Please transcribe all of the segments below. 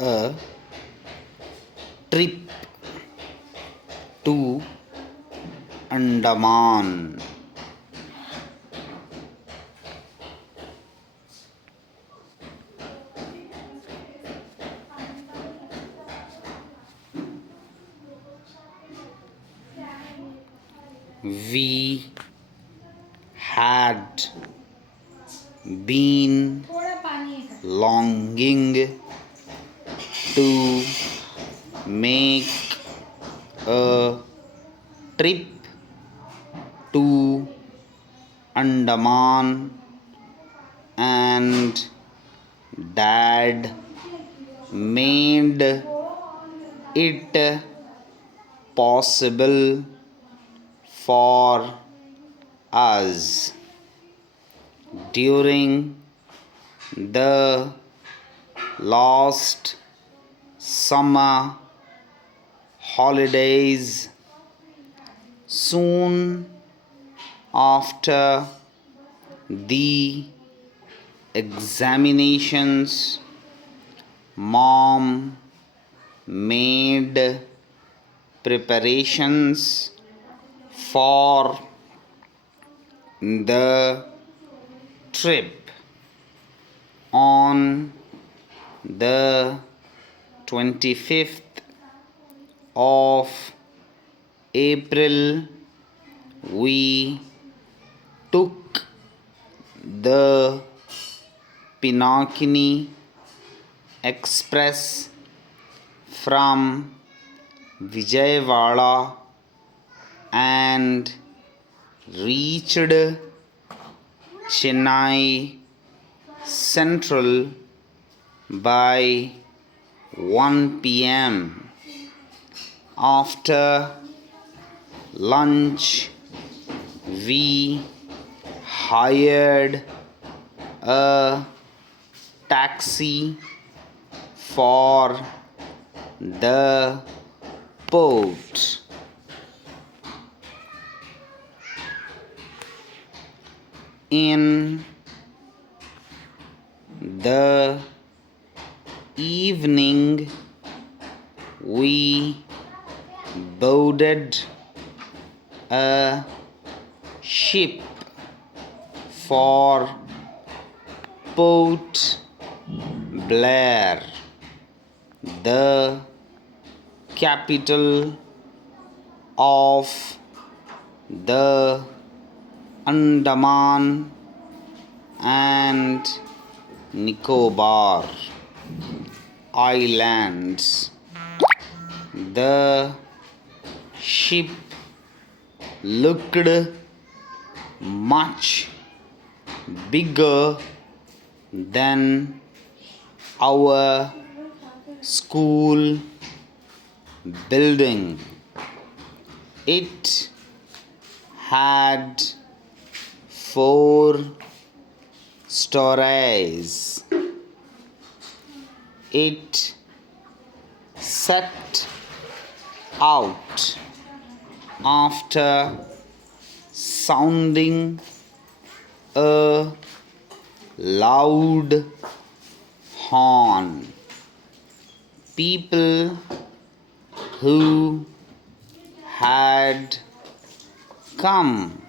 a trip to Andaman. We had been longing to make a trip to Andaman, and Dad made it possible for us during the last summer holidays. Soon after the examinations, Mom made preparations for the trip. On the 25th of April, we took the Pinakini Express from Vijayawada and reached Chennai Central by 1 p.m. After lunch, we hired a taxi for the port. In the evening, we boarded a ship for Port Blair, the capital of the Andaman and Nicobar Islands. The ship looked much bigger than our school building. It had 4 stories. It set out after sounding a loud horn. People who had come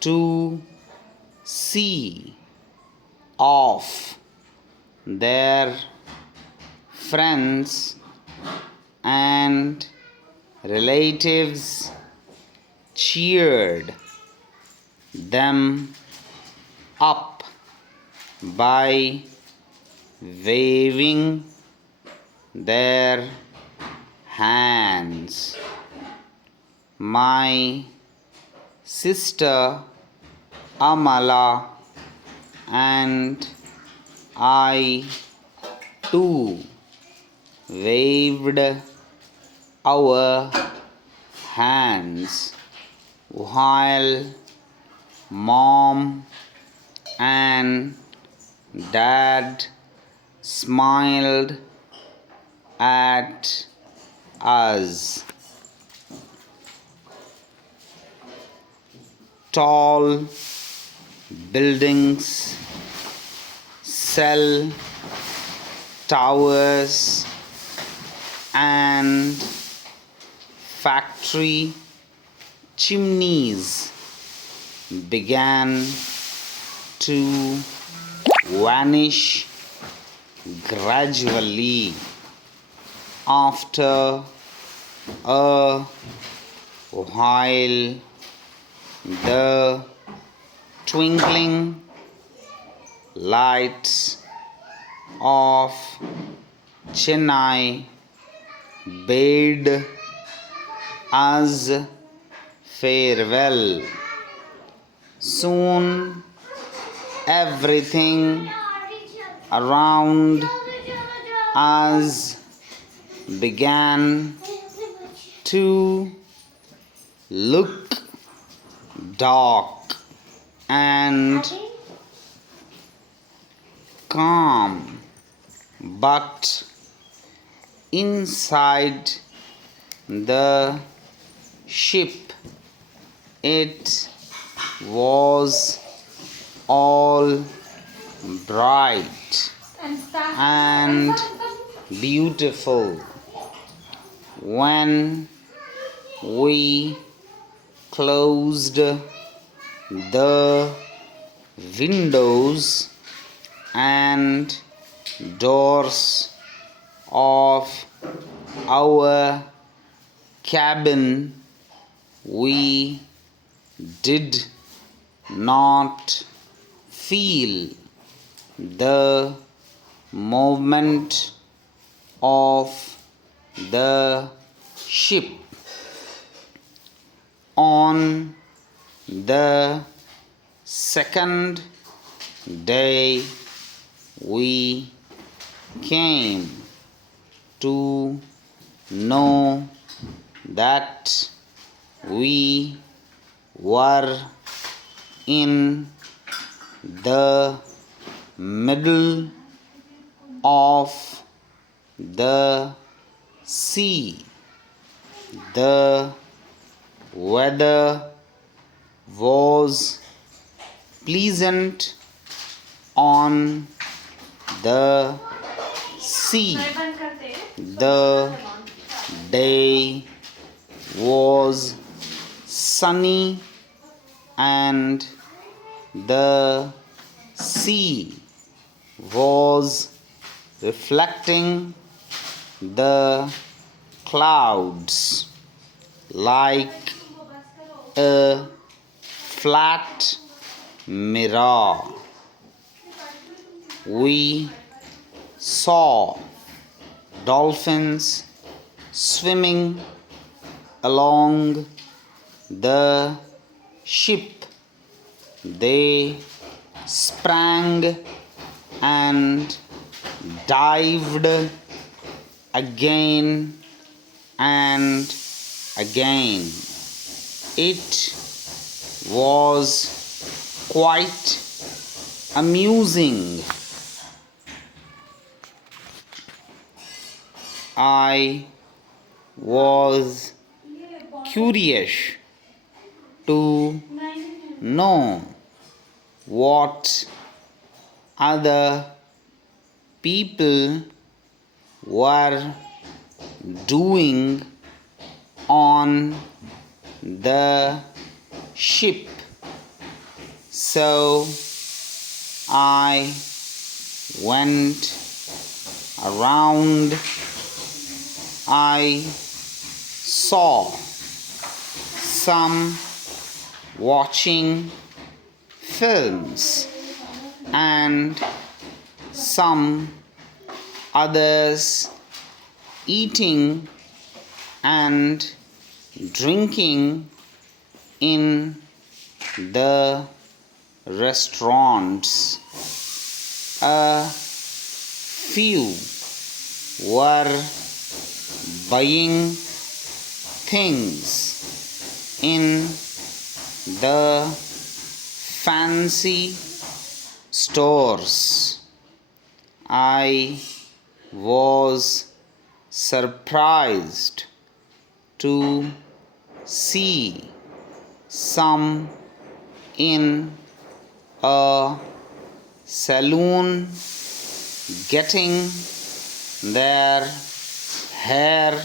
to see off their friends and relatives cheered them up by waving their hands. My sister Amala and I too waved our hands while Mom and Dad smiled at us. Tall buildings, cell towers and factory chimneys began to vanish gradually. After a while, the twinkling lights of Chennai bade us farewell. Soon everything around us began to look dark and calm, but inside the ship it was all bright and beautiful. When we closed the windows and doors of our cabin, we did not feel the movement of the ship. On the second day, we came to know that we were in the middle of the sea. The weather was pleasant on the sea. The day was sunny and the sea was reflecting the clouds like a flat mirror. We saw dolphins swimming along the ship. They sprang and dived again and again. It was quite amusing. I was curious to know what other people were doing on the ship. So I went around. I saw some watching films and some others eating and drinking in the restaurants. A few were buying things in the fancy stores. I was surprised to see some in a saloon getting their hair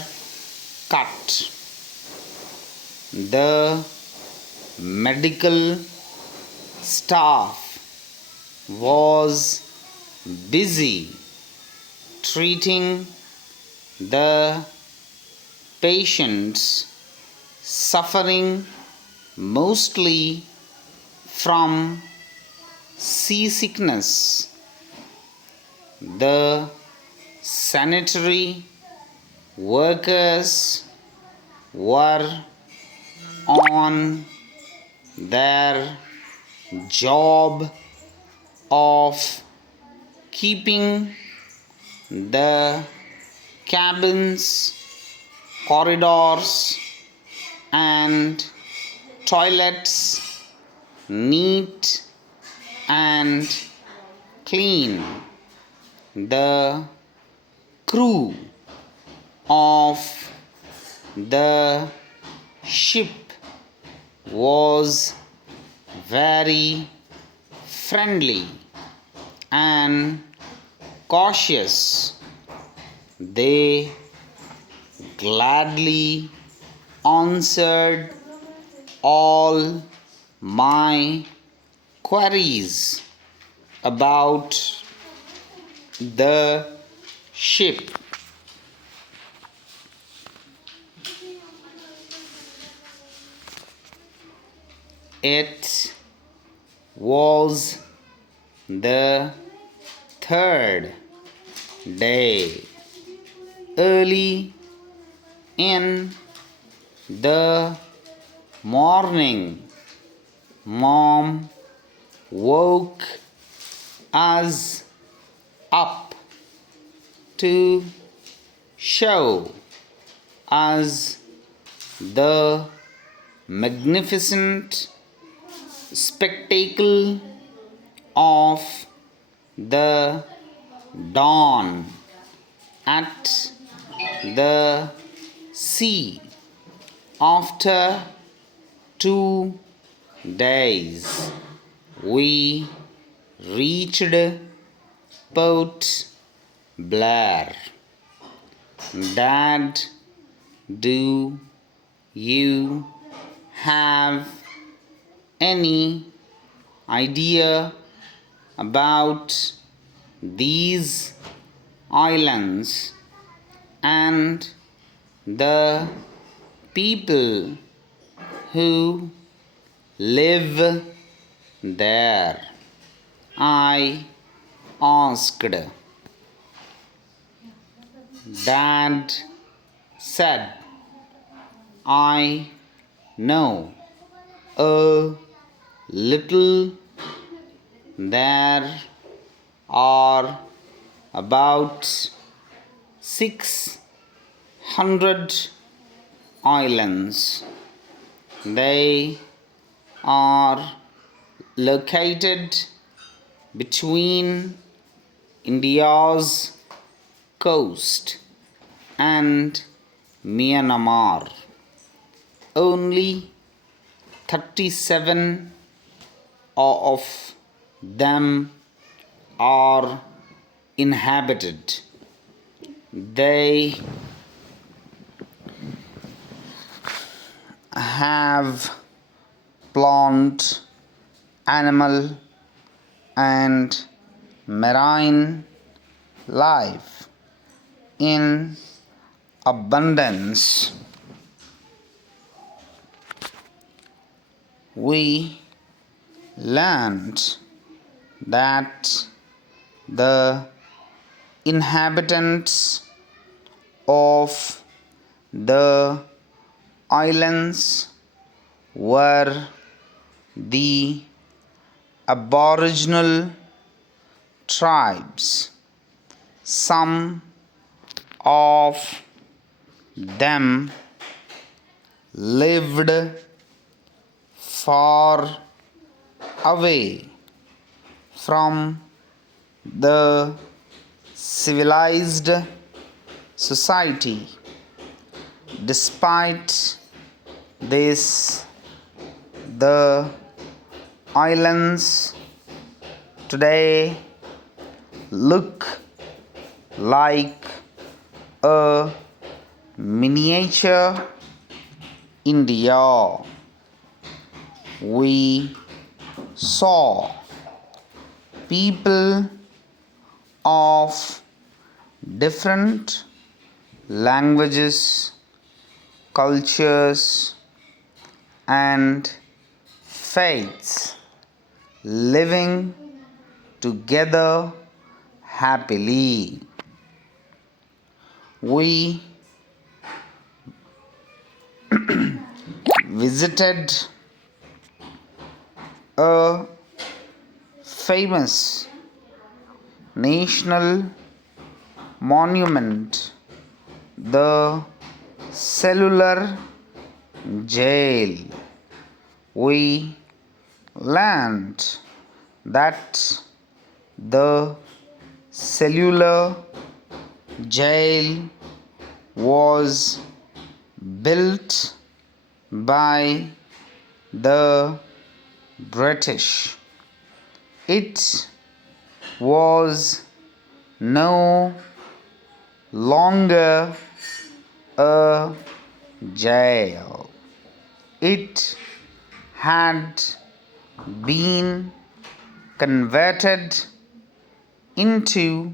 cut. The medical staff was busy treating the patients suffering mostly from seasickness. The sanitary workers were on their job of keeping the cabins, corridors, and toilets neat and clean. The crew of the ship was very friendly and cautious. They gladly answered all my queries about the ship. It was the third day. Early in the morning, Mom woke us up to show us the magnificent spectacle of the dawn at the sea. After 2 days, we reached Port Blair. Dad, do you have any idea about these islands and the people who live there? I asked. Dad said, I know a little. There are about 600 islands. They are located between India's coast and Myanmar. Only 37 of them are inhabited. They have plant, animal, and marine life in abundance. We learned that the inhabitants of the islands were the Aboriginal tribes. Some of them lived far away from the civilized society. Despite this, the islands today look like a miniature India. We saw people of different languages, cultures, and faiths living together happily. We visited a famous national monument, the cellular jail. We learned that the cellular jail was built by the British. It was no longer a jail. It had been converted into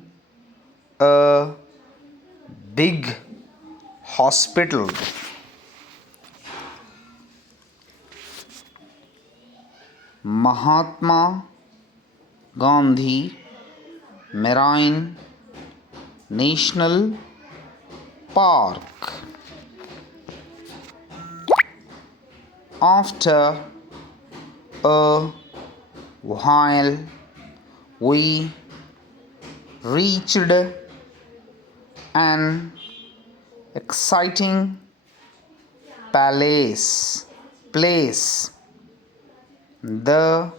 a big hospital. Mahatma Gandhi Marine National Park. After a while, we reached an exciting place, the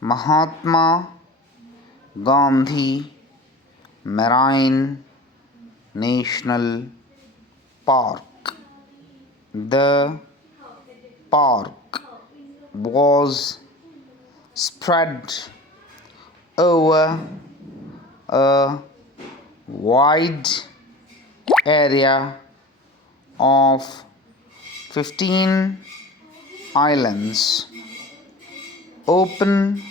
Mahatma Gandhi Marine National Park. The park was spread over a wide area of 15 islands, open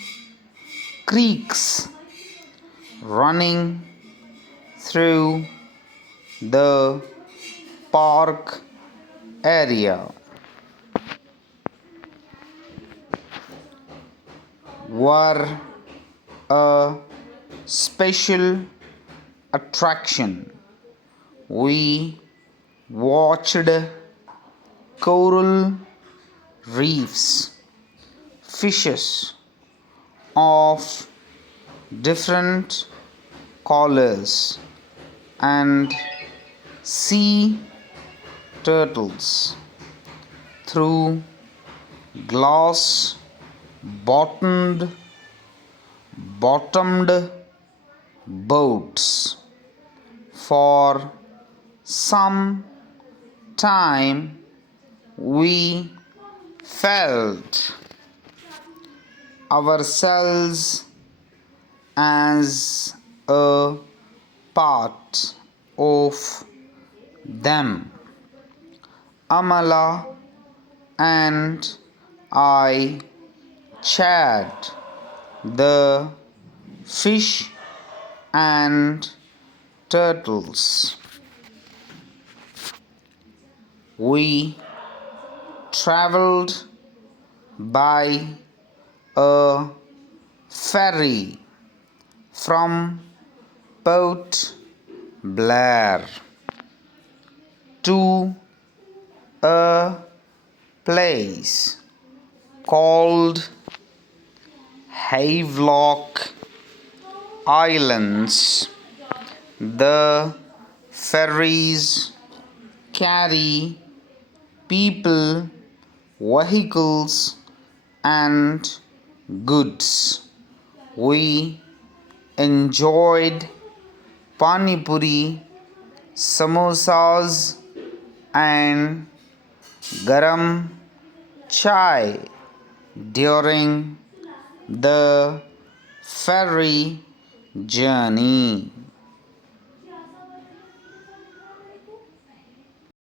creeks running through the park area were a special attraction. We watched coral reefs, fishes of different colors, and sea turtles through glass bottomed boats. For some time we felt ourselves as a part of them. Amala and I chatted the fish and turtles. We traveled by a ferry from Port Blair to a place called Havelock Islands. The ferries carry people, vehicles, and goods. We enjoyed pani puri, samosas, and garam chai during the ferry journey.